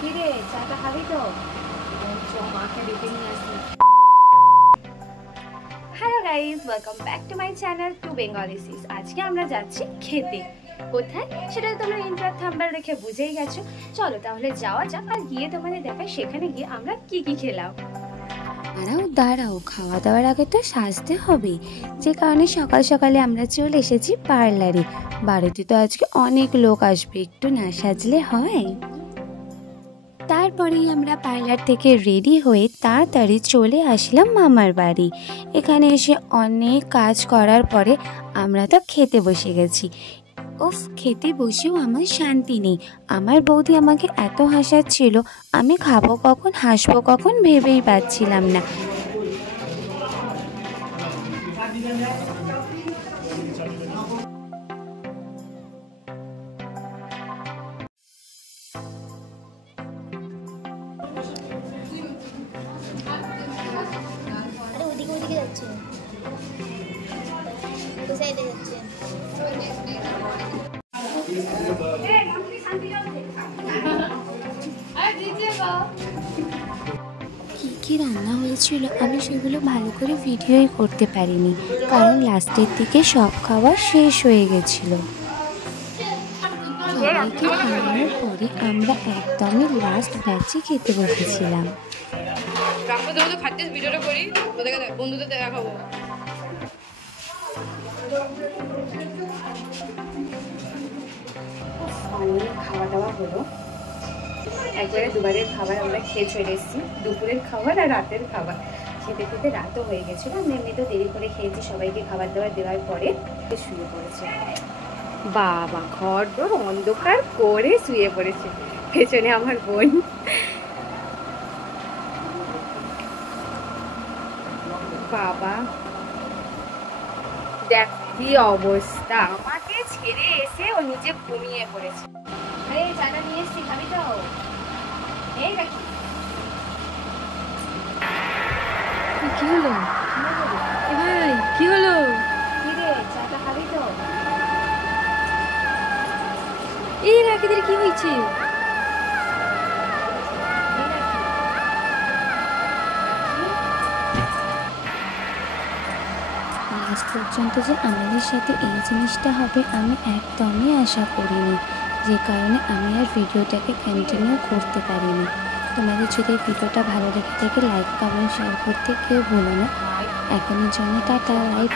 কিরে চাটা খাবি তো? মাকে ডেকে নিয়ে আসি। Hello guys, welcome back to my channel two Bengali sis. আজকে আমরা যাচ্ছি খেতে। কোথায় সেটা তোমরা ইন্ট্রো থাম্বনেল দেখে বুঝেই গেছো। চলো তাহলে যাওয়া যাক আর গিয়ে তোমাদের দেখাই সেখানে গিয়ে আমরা কি কি খেলাম। দাঁড়াও, খাওয়া দাওয়ার আগে তো সাজতে হবে, যে কারণে সকাল সকালে আমরা চলে এসেছি পার্লারে। বাড়িতে তো আজকে অনেক লোক আসবে, একটু না সাজলে হয়? তারপরেই আমরা পার্লার থেকে রেডি হয়ে তাড়াতাড়ি চলে আসলাম মামার বাড়ি। এখানে এসে অনেক কাজ করার পরে আমরা তো খেতে বসে গেছি। উফ, খেতে বসেও আমার শান্তি নেই। আমার বৌদি আমাকে এত হাসাচ্ছিল, আমি খাবো কখন হাসবো কখন ভেবেই পাচ্ছিলাম না। কি রান্না হয়েছিল আমি সেগুলো ভালো করে ভিডিওই করতে পারিনি, কারণ লাস্টের দিকে সব খাবার শেষ হয়ে গেছিল। সবাইকে খাওয়ানোর পরে আমরা একদমই লাস্ট ব্যাচে খেতে বসেছিলাম। অনেক খাওয়া দাওয়া হলো, একবারে দুবারের খাবার আমরা খেয়ে চলে এসেছি। দুপুরের খাবার আর রাতের খাবার খেতে খেতে রাতও হয়ে গেছিলো। আমরা এমনিতে দেরি করে খেয়েছি, সবাইকে খাবার দাবার দেওয়ার পরে শুয়ে পড়েছে। বাবা, ঘর দোর অন্ধকার করে শুয়ে পড়েছে, পেছনে আমার বোন। বাবা দেখ কি অবস্থা, আমাকে ছেড়ে এসে ও নিজে ঘুমিয়ে পড়েছে। আরে চাটা নিয়ে এসছি, খাবি তো? এই নাকি কি হলো ভাই, কি হলো? কি রে, চাটা খাবি তো? এই রাকিদের কি হয়েছে? আজ পর্যন্ত যে আমাদের সাথে এই জিনিসটা হবে আমি একদমই আশা করিনি, যে কারণে আমি আর ভিডিওটাকে কন্টিনিউ করতে পারিনি। তোমাদের যদি এই ভিডিওটা ভালো লেগে থাকে লাইক কমেন্ট শেয়ার করতে কেউ ভুলো না। এখনের জন্য টাটা, লাইক।